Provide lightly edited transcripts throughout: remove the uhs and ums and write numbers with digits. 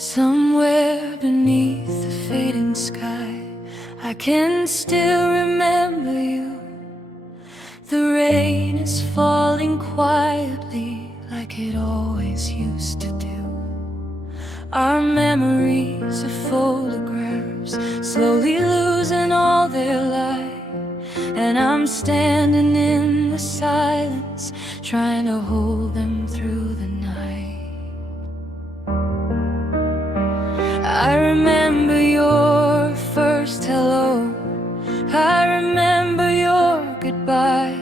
Somewhere beneath the fading sky, I can still remember you. The rain is falling quietly like it always used to do. Our memories of photographs slowly losing all their light, and I'm standing in the silence trying to hold them through the night. I remember your first hello, I remember your goodbye.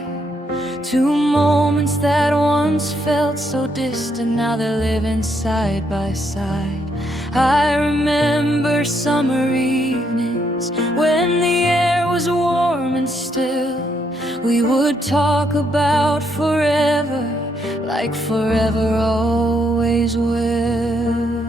Two moments that once felt so distant, now they're living side by side. I remember summer evenings when the air was warm and still. We would talk about forever, like forever always will.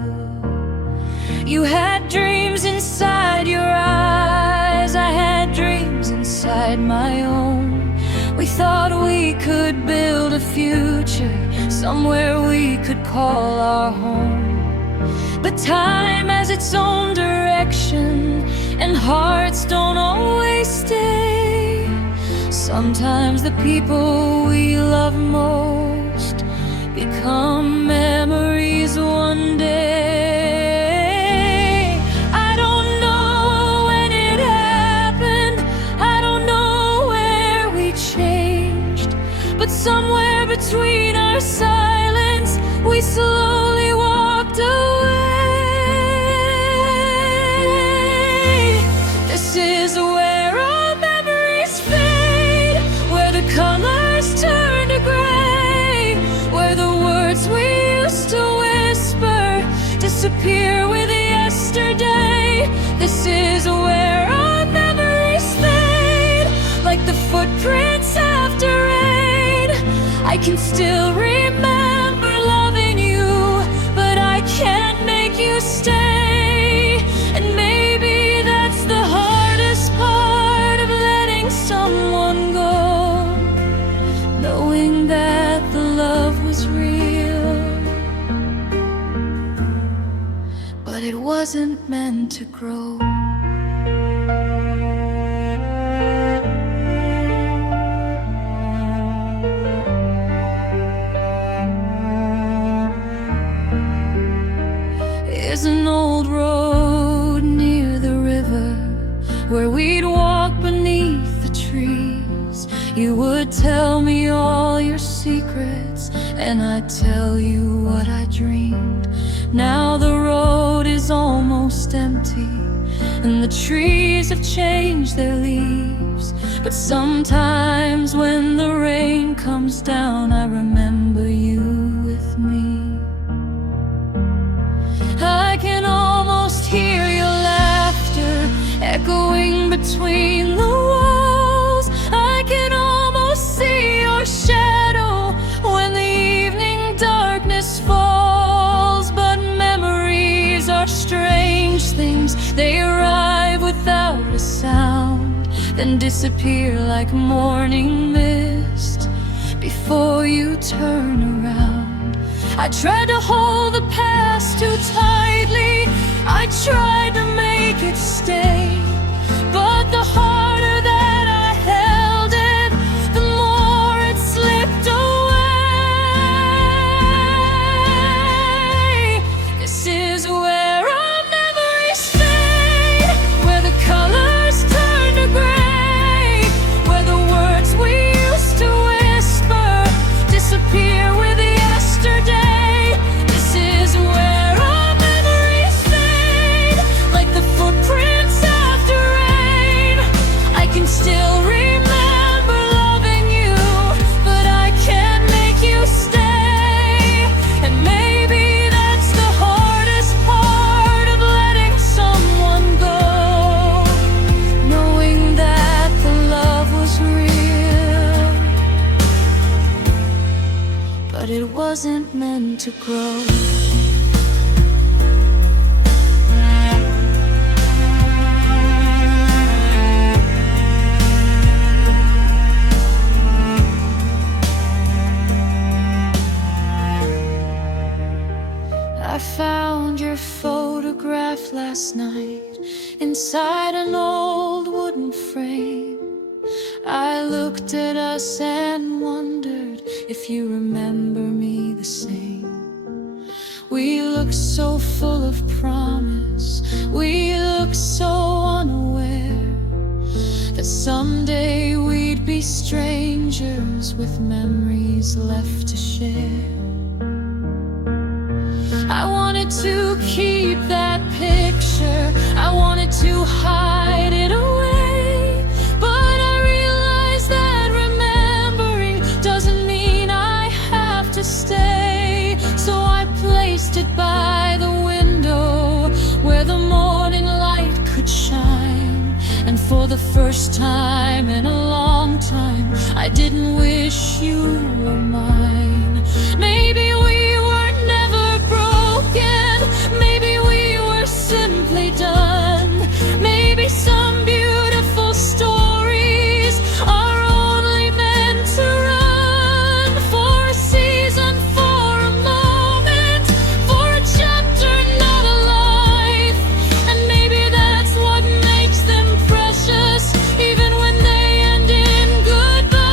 You had dreams inside your eyes, I had dreams inside my own. We thought we could build a future, somewhere we could call our home. But time has its own direction, and hearts don't always stay. Sometimes the people we love most become memories one day. But somewhere between our silence, we slowly walked away. This is where our memories fade, where the colors turn to gray, where the words we used to whisper disappear with yesterday. This is where our memories fade, like the footprints after rain. I can still remember loving you, but I can't make you stay. And maybe that's the hardest part of letting someone go, knowing that the love was real, but it wasn't meant to grow. There's an old road near the river where we'd walk beneath the trees. You would tell me all your secrets, and I'd tell you what I dreamed. Now the road is almost empty, and the trees have changed their leaves. But sometimes when the rain comes down, I remember you with me. I can almost hear your laughter echoing between the walls. I can almost see your shadow when the evening darkness falls. But memories are strange things, they arrive without a sound, then disappear like morning mist before you turn around. I tried to hold the past too tightly, I tried to make it stay, but the harder that I held it, the more it slipped away. This is where our memories fade, where the colors turn to gray, where the words we used to whisper disappear with yesterday. Still remember loving you, but I can't make you stay. And maybe that's the hardest part of letting someone go, knowing that the love was real, but it wasn't meant to grow. I found your phone night inside an old wooden frame. I looked at us and wondered if you remember me the same. We looked so full of promise, we looked so unaware that someday we'd be strangers with memories left to share. I wanted to keep that picture, I wanted to hide it away, but I realized that remembering doesn't mean I have to stay. So I placed it by the window where the morning light could shine. And for the first time in a long time, I didn't wish you were mine. Maybe we were never broken, maybe we were simply done. Maybe some beautiful stories are only meant to run for a season, for a moment, for a chapter, not a life. And maybe that's what makes them precious, even when they end in goodbye.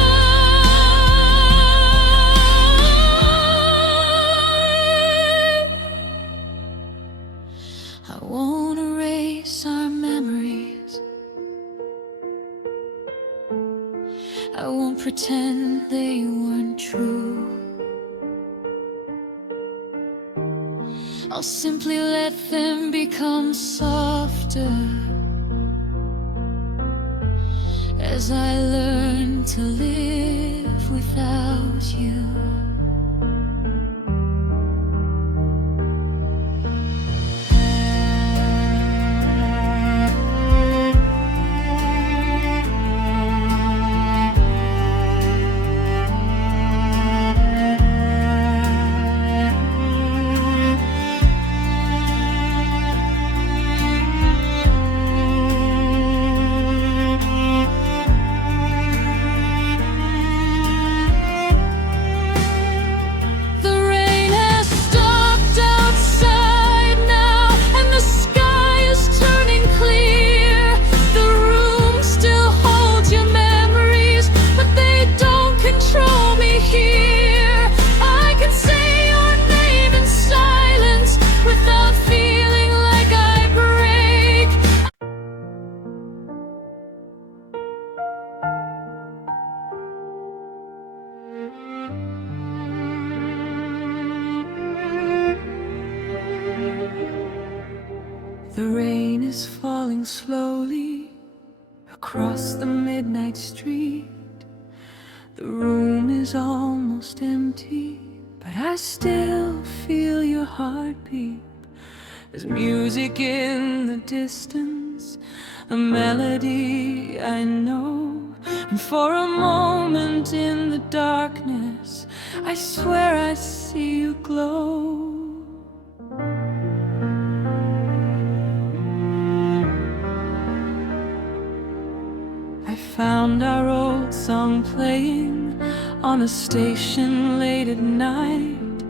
I won't erase our memories, I won't pretend they weren't true. I'll simply let them become softer as I learn to live without you. The rain is falling slowly across the midnight street. The room is almost empty, but I still feel your heartbeat. There's music in the distance, a melody I know. And for a moment in the darkness, I swear I see you glow. I found our old song playing on a station late at night,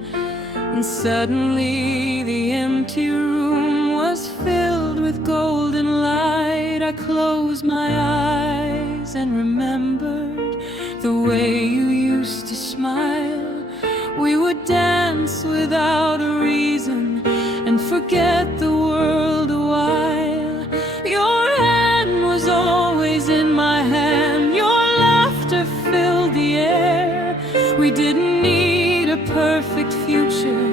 and suddenly the empty room was filled with golden light. I closed my eyes and remembered the way you used to smile. We would dance without a reason and forget the world a while. Your hand was always in my hand, your laughter filled the air. We didn't need a perfect future,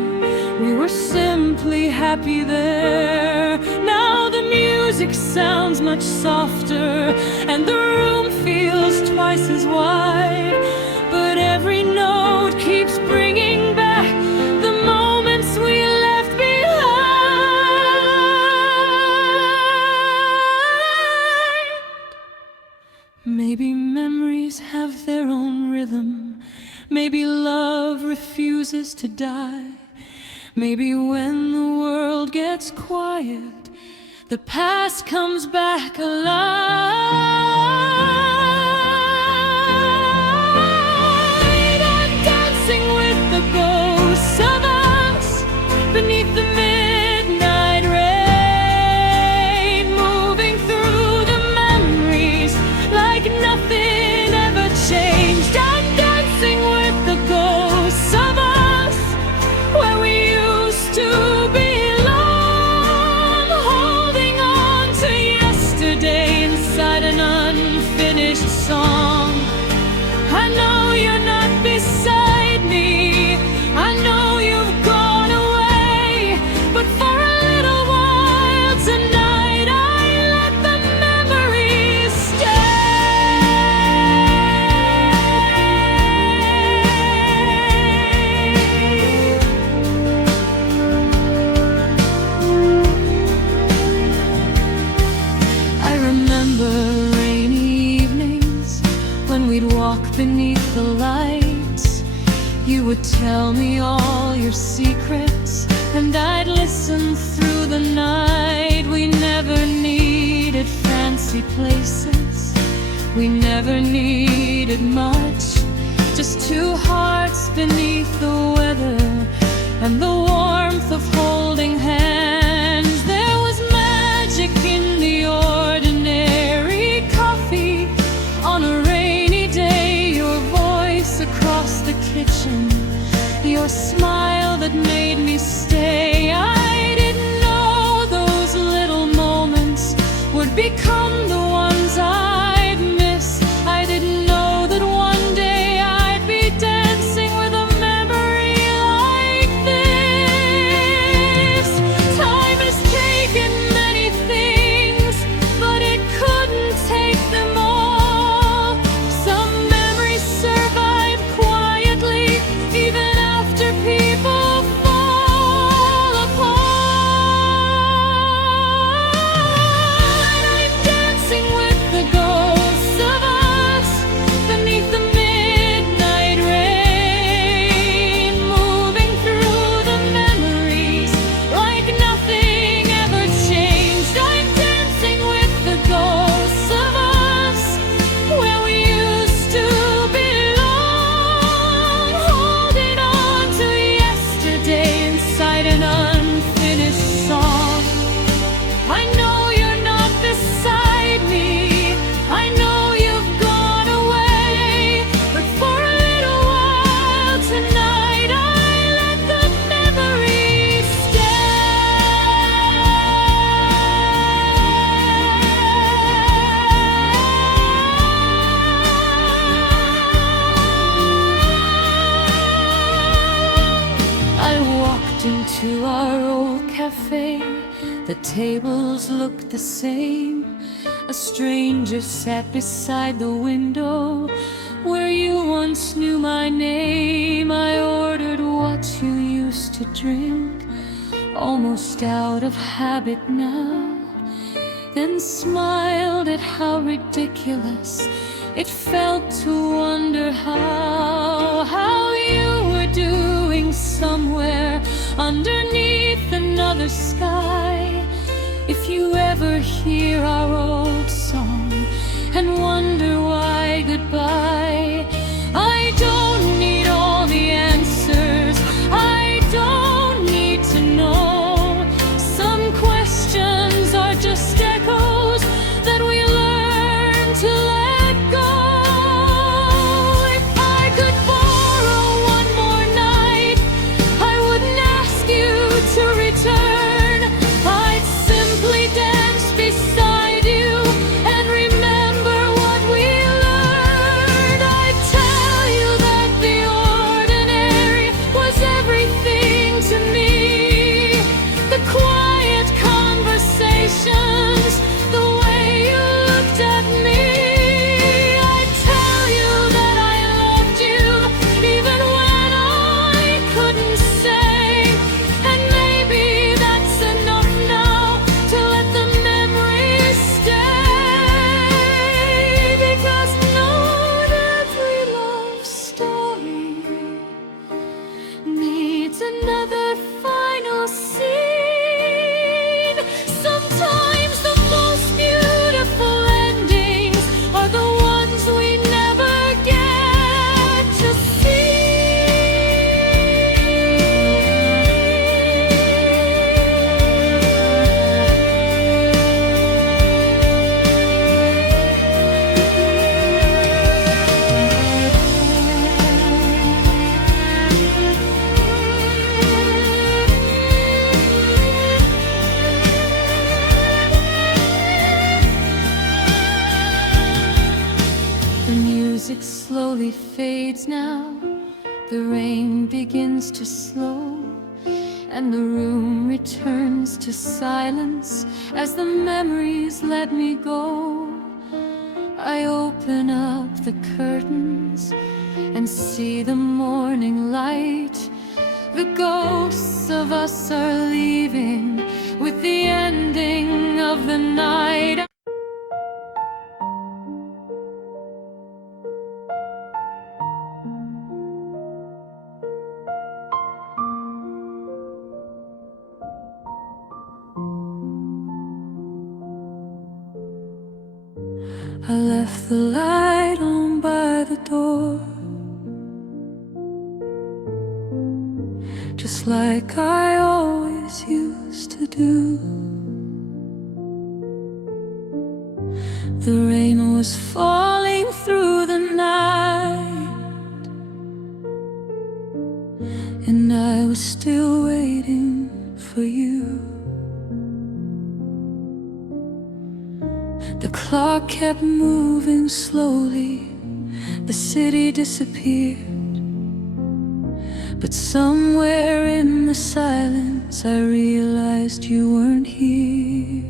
we were simply happy there. Now the music sounds much softer and the room feels twice as wide, but every note keeps bringing back the moments we left behind. Maybe memories have their own rhythm, maybe love refuses to die. Maybe when the world gets quiet, the past comes back alive. I'm dancing with the ghosts of us beneath the midnight rain. walk beneath the lights. You would tell me all your secrets, and I'd listen through the night. We never needed fancy places, we never needed much. Just two hearts beneath the weather and the warmth of holding hands. There was magic in the ordinary coffee on a rainy day, your voice across the kitchen, your smile that made me stay. I didn't know those little moments would become the ones I'd miss. I didn't know that one day I'd be dancing with a memory like this. Time has taken many things, but it couldn't take them all. Some memories survive quietly, even after people fall apart. I'm dancing with the ghosts of us beneath the midnight rain, moving through the memories like nothing ever changed. I'm dancing with the ghosts of us where we used to belong, holding on to yesterday inside an unfinished song. I know you're not beside me, I know you've gone away, but for a little while tonight I let the memories I walked into our old cafe. The tables looked the same. A stranger sat beside the window where you once knew my name. I ordered what you used to drink, almost out of habit now, then smiled at how ridiculous it felt to wonder how you were doing somewhere underneath another sky. If you ever hear our old song and wonder why goodbye, I don't need all the answers, I don't need to know. Some questions are just echoes that we learn to let go. If I could borrow one more night, I wouldn't ask you to return. I'd simply dance beside you and remember what we learned. I'd tell you that the ordinary was everything to me. The quiet conversations, the way you looked at me. I'd tell you that I loved you even when I couldn't say. And maybe that's enough now to let the memories stay. Because not every love story needs another final scene. Sometimes the most beautiful endings are the ones we never get to The music slowly fades now, the rain begins to slow, and the room returns to silence as the memories let me go. I open up the curtains and see the morning light. The ghosts of us are leaving with the ending of the night. I left the light on by the door, just like I always used to do. The rain was falling through the night, and I was still waiting for you. The clock kept moving slowly, the city disappeared, but somewhere in the silence I realized you weren't here.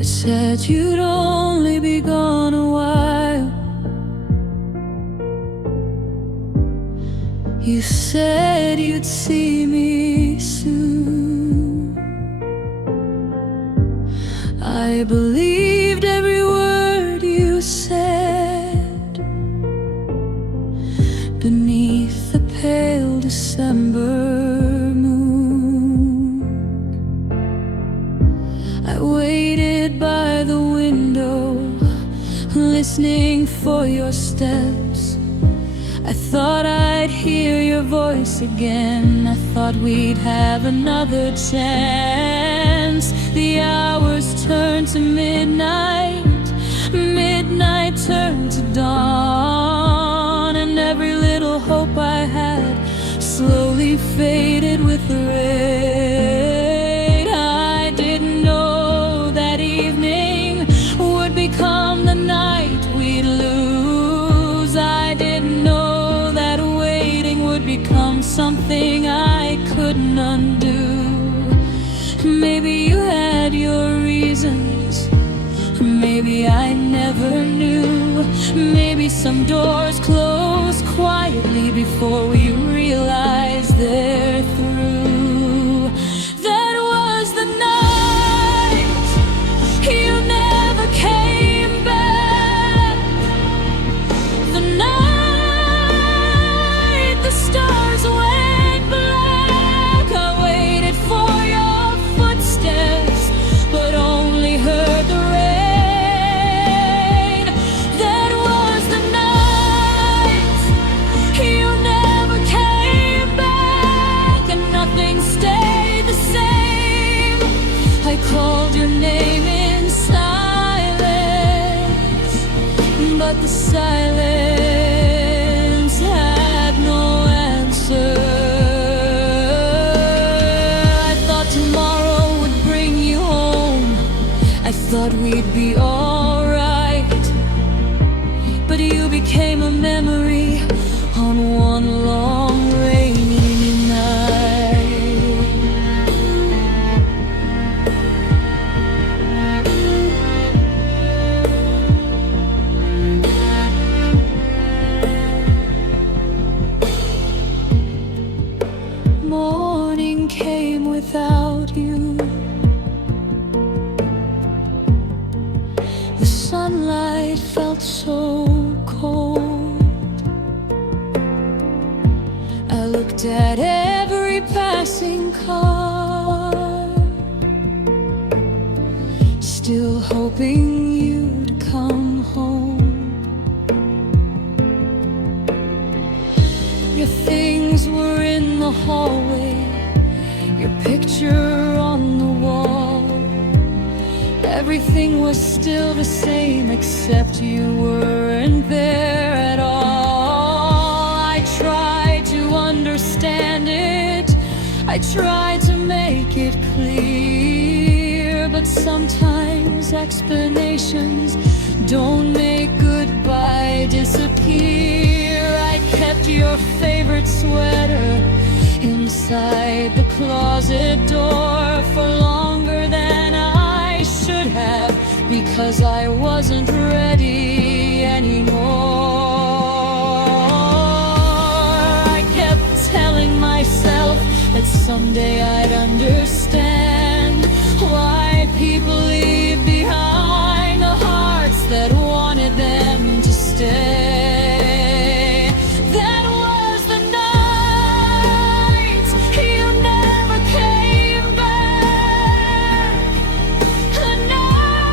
It said you'd only be gone a while. You said you'd see me soon. I believed every word you said. Beneath the pale December moon, I waited by the window, listening for your steps. I thought I'd hear your voice again. I thought we'd have another chance. The hours turned to midnight, midnight turned to dawn, and every little hope I had slowly faded with the rain. I didn't know that evening would become the night we'd lose. I didn't know that waiting would become something I couldn't undo. Maybe you had your reasons, maybe I never knew. Maybe some doors closed quietly before we realized they're through. That was the night you never came back. The night the stars went black. I waited for your footsteps, but only heard the rain. That was the night you never came back, and nothing stayed the same. I called your name in silence, but the silence had no answer. I thought tomorrow would bring you home, I thought we'd be alright, but you became a memory on one long rainy night. Morning came without you. The sunlight felt so cold. I looked at every passing car, still hoping you'd come home. Your things were in the hallway, your picture on the wall. Everything was still the same, except you weren't there at all. I tried to understand it, I tried to make it clear, but sometimes explanations don't make goodbye disappear. I kept your favorite sweater inside the closet door for longer than I should have, because I wasn't ready anymore. I kept telling myself that someday I'd understand why people leave behind the hearts that wanted them to stay. That was the night you never came back. The night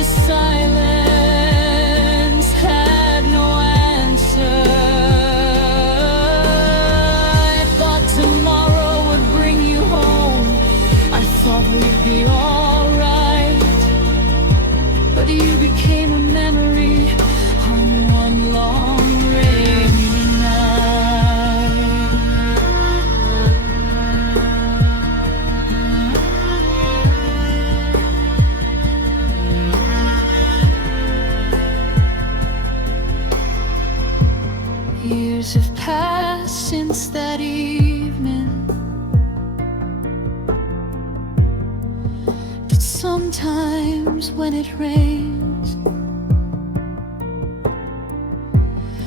the silence had no answer. I thought tomorrow would bring you home. I thought we'd be alright, but you became a memory on one long rainy night. Years have passed since that evening, but sometimes when it rains,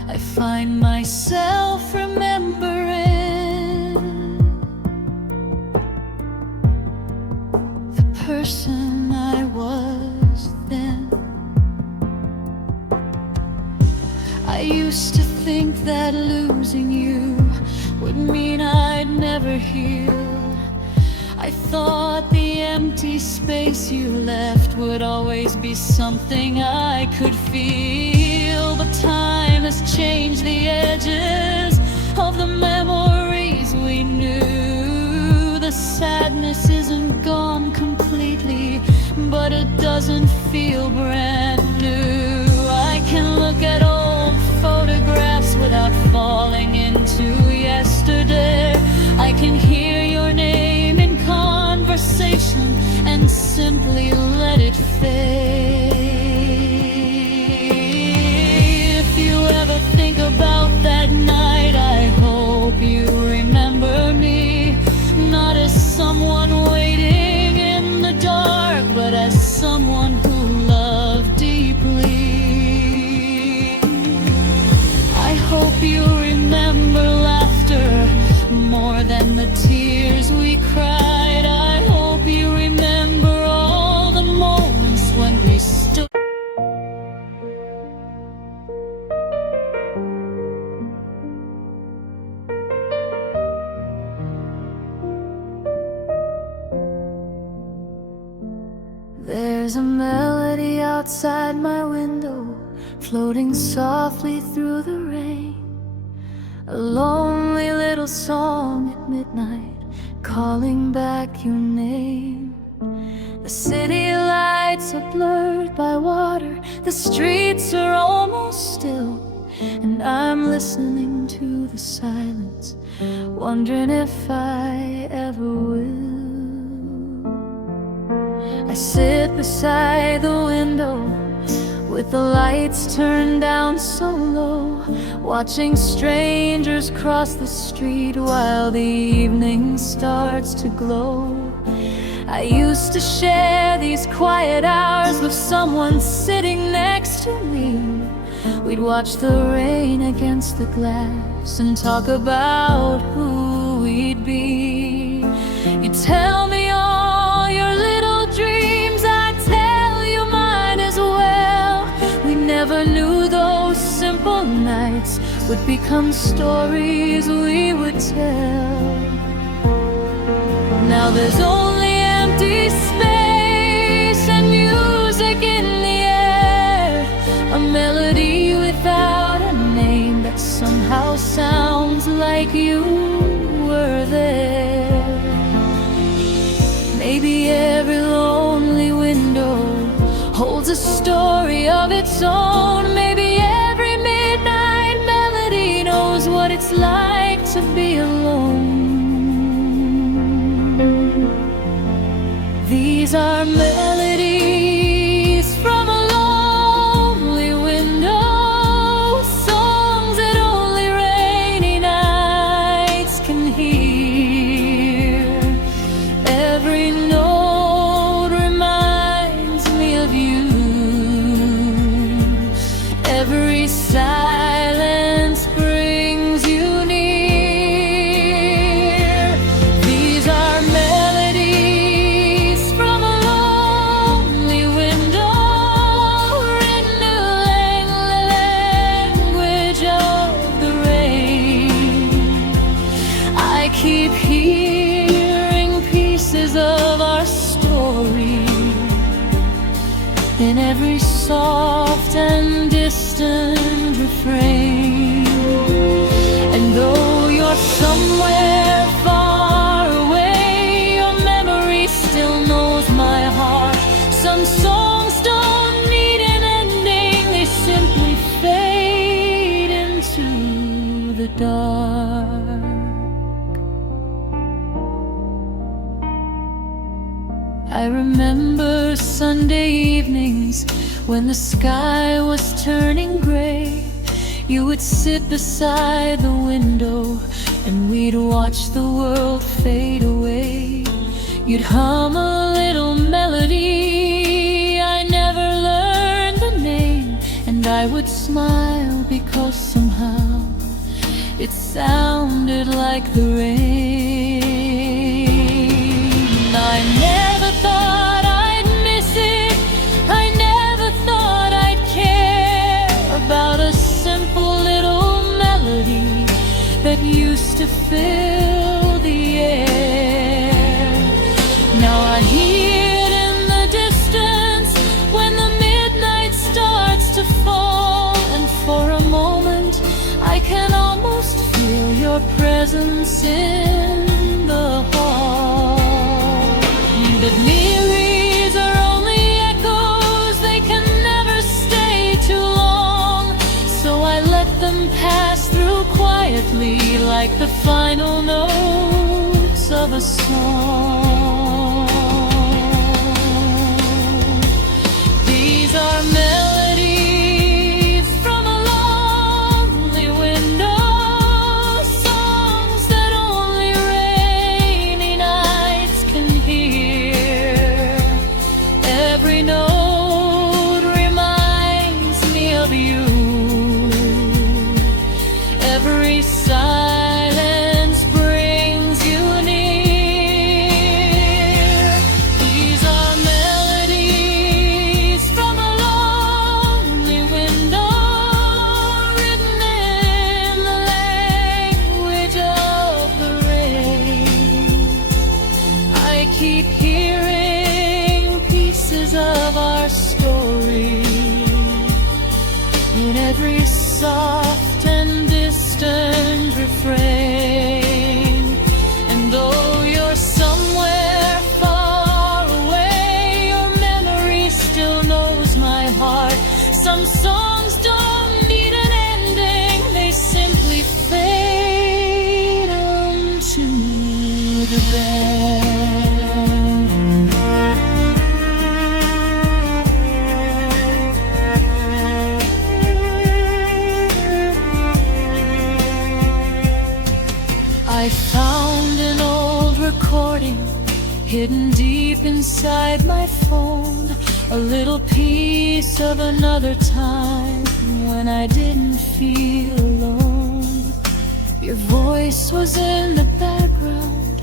I find myself remembering the person I was then. I used to think that losing you would mean I'd never heal. I thought the empty space you left would always be something I could feel. But time has changed the edges of the memories we knew. The sadness isn't gone completely, but it doesn't feel brand new. I can look at old photographs without falling into yesterday. I can hear your name in conversation and simply let it fade. If you ever think about that night, I hope you remember me, not as someone waiting in the dark, but as someone who loved deeply. I hope you remember laughter more than the tears we cried. I hope you remember all the moments when we stood. There's a melody outside my window, floating softly through the rain. A lonely little song at midnight, calling back your name. The city lights are blurred by water, the streets are almost still, and I'm listening to the silence, wondering if I ever will. I sit beside the window with the lights turned down so low, watching strangers cross the street while the evening starts to glow. I used to share these quiet hours with someone sitting next to me. We'd watch the rain against the glass and talk about who we'd be. You tell me all your little dreams, I tell you mine as well. We never knew those simple nights would become stories we would tell. Now there's only empty space and music in the air, a melody without a name that somehow sounds like you were there. Maybe every lonely window holds a story of its own. Maybe every midnight melody knows what it's like to be alone. These are melodies from a lonely window, songs that only rainy nights can hear. Every note reminds me of you, every silence brings you near. These are melodies from a lonely window, written in the language of the rain. I keep hearing pieces of our story in every soft and distant refrain. And though you're somewhere far away, your memory still knows my heart. Some songs don't need an ending, they simply fade into the dark. I remember Sunday evenings when the sky was turning gray. You would sit beside the window and we'd watch the world fade away. You'd hum a little melody, I never learned the name, and I would smile because somehow it sounded like the rain. I never thought I'd miss it, I never thought I'd care about a simple little melody that used to fill the air. Now I hear it in the distance when the midnight starts to fall, and for a moment I can almost feel your presence in the hall. But memories are only echoes, they can never stay too long. So I let them pass through quietly like the final notes of a song. These are melodies from a lonely window, songs that only rainy nights can hear. Every note reminds me of you, every silence brings you near. These are melodies from a lonely window, written in the language of the rain. I keep hearing pieces of our story in every soft and distant refrain. And though you're somewhere far away, your memory still knows my heart. Some songs don't need an ending, they simply fade into the bed. I found an old recording hidden deep inside my phone, a little piece of another time when I didn't feel alone. Your voice was in the background,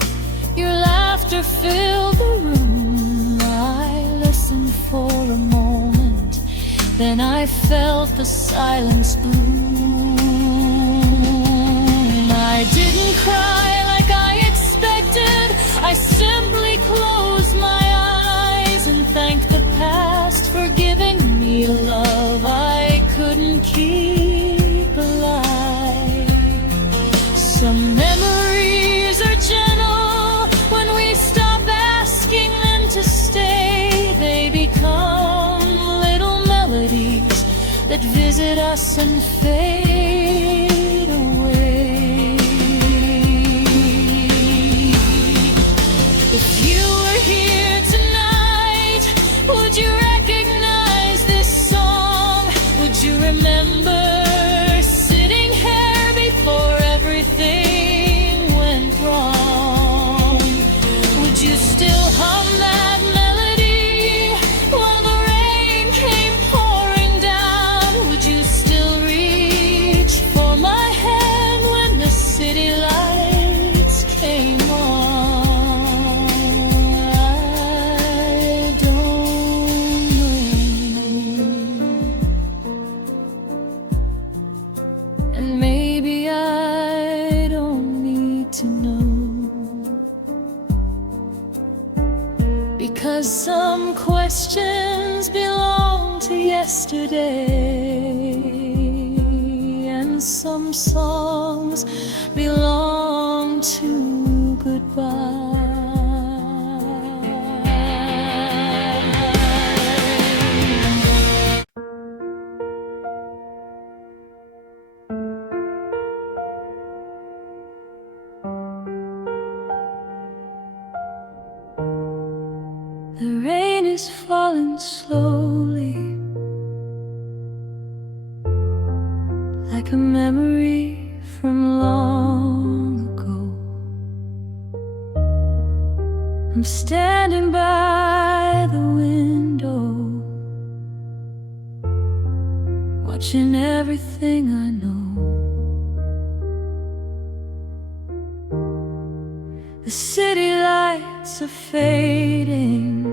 your laughter filled the room. I listened for a moment, then I felt the silence bloom. I didn't cry like I expected, I simply closed my eyes and thanked the past for giving me a love I couldn't keep alive. Some memories are gentle, when we stop asking them to stay, they become little melodies that visit us and fade away. If you were here tonight, would you recognize this song? Would you remember sitting here before everything went wrong? Would you still hum that melody while the rain came pouring down? Would you still reach for yesterday, and some songs belong to goodbye. The rain is falling slowly, like a memory from long ago. I'm standing by the window, watching everything I know. The city lights are fading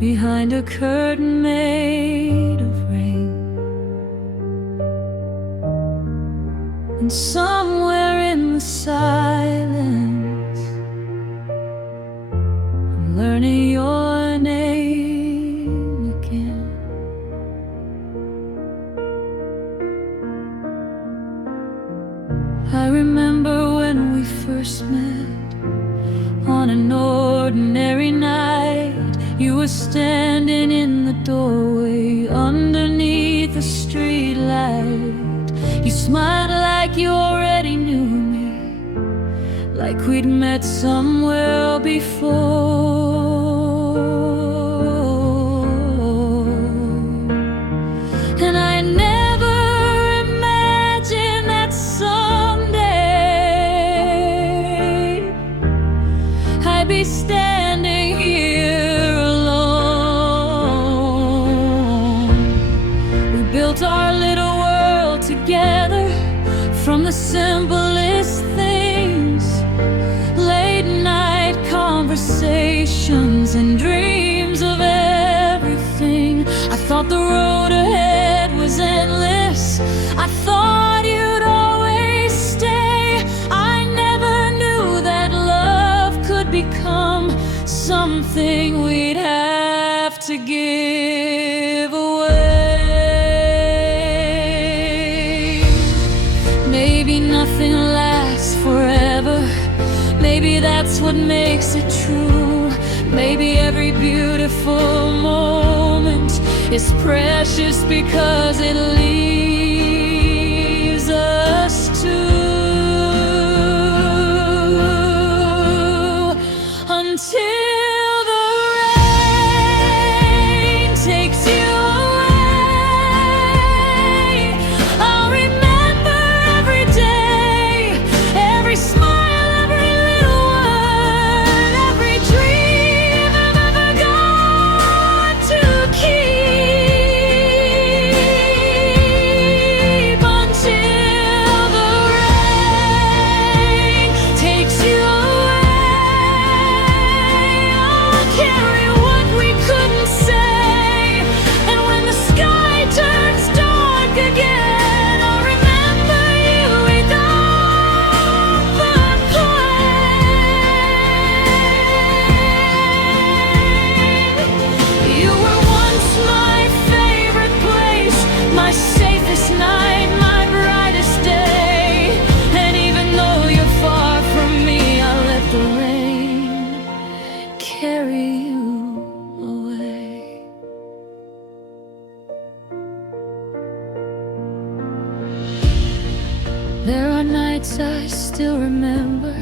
behind a curtain made of rain, and somewhere in the silence I'm learning your name again. I remember when we first met on an ordinary night. You were standing in the doorway underneath the street light. You smiled like you already knew me, like we'd met somewhere before. And I never imagined that someday I'd be standing here alone. We built our little world together from the simplest things, late night conversations and dreams of everything. I thought the road ahead was endless. I thought you'd always stay. I never knew that love could become something we'd have to give away. Maybe nothing lasts forever. Maybe that's what makes it true. Maybe every beautiful moment is precious because it leaves us two. Until the rain takes you away, I'll remember every day, every smile, every little word, every dream I've ever got to keep. Until the rain takes you carry what we couldn't say, and when the sky turns dark again, I'll remember you with all the pain. You were once my favorite place, my safest night, my brightest day, and even though you're far from me, I'll let the rain carry you away. There are nights I still remember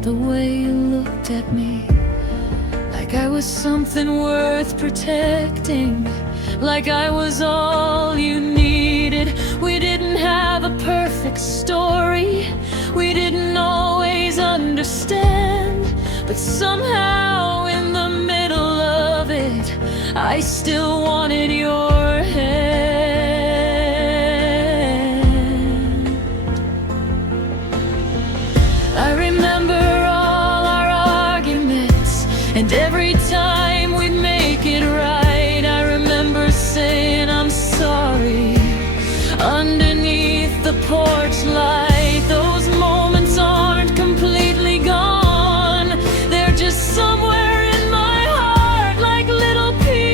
the way you looked at me, like I was something worth protecting, like I was all you needed. We didn't have a perfect story, we didn't always understand, but somehow in the middle of it, I still wanted your hand. I remember all our arguments, and every time we'd make it right, I remember saying I'm sorry underneath the porch light. Those moments aren't completely gone, they're just somewhere in my heart, like little pieces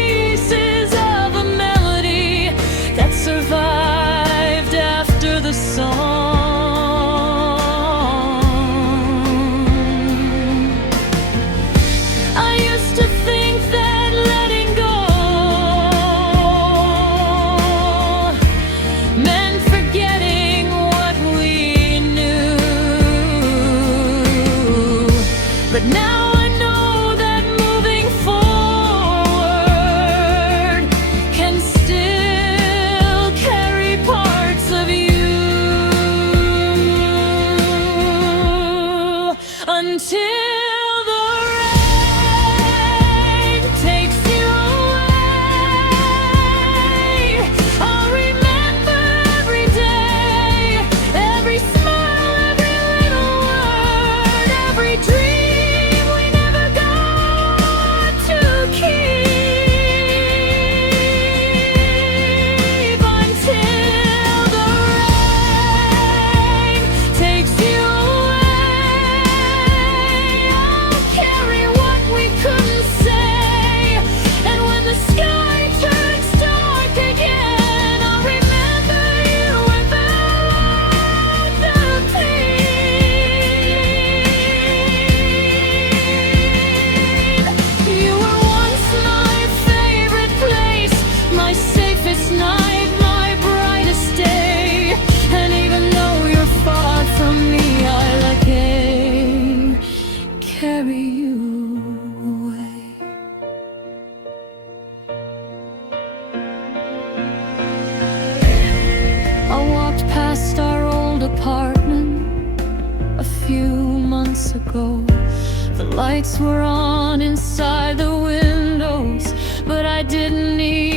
months ago. The lights were on inside the windows, but I didn't need